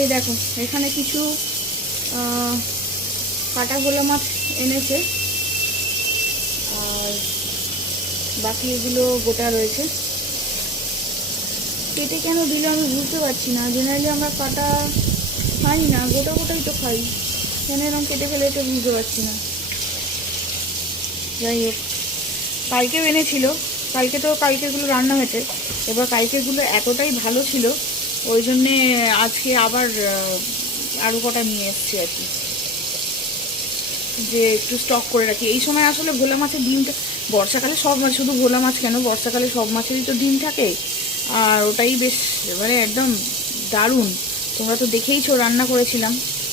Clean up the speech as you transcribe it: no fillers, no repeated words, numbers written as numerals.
এই দেখো এখানে কিছু কাটা ভোলা মাছ এনেছে, আর বাকি এগুলো গোটা রয়েছে। কেটে কেন দিলে আমি বুঝতে পারছি না। জেনারেলি আমরা কাটা খাই না, গোটা গোটাই তো খাই, কেন এরকম কেটে ফেলে এটা বুঝতে পারছি না। যাই হোক, কালকেও এনেছিল, কালকেগুলো রান্না হয়েছে। এবার কালকেগুলো এতটাই ভালো ছিল, ওই জন্যে আজকে আবার আরও কটা নিয়ে এসছি আর কি, যে একটু স্টক করে রাখি। এই সময় আসলে ভোলা মাছের ডিমটা, বর্ষাকালে সব মাছ, শুধু ভোলা মাছ কেন, বর্ষাকালে সব মাছেরই তো ডিম থাকে, আর ওটাই বেশ মানে একদম দারুণ। তোমরা তো দেখেইছো রান্না করেছিলাম।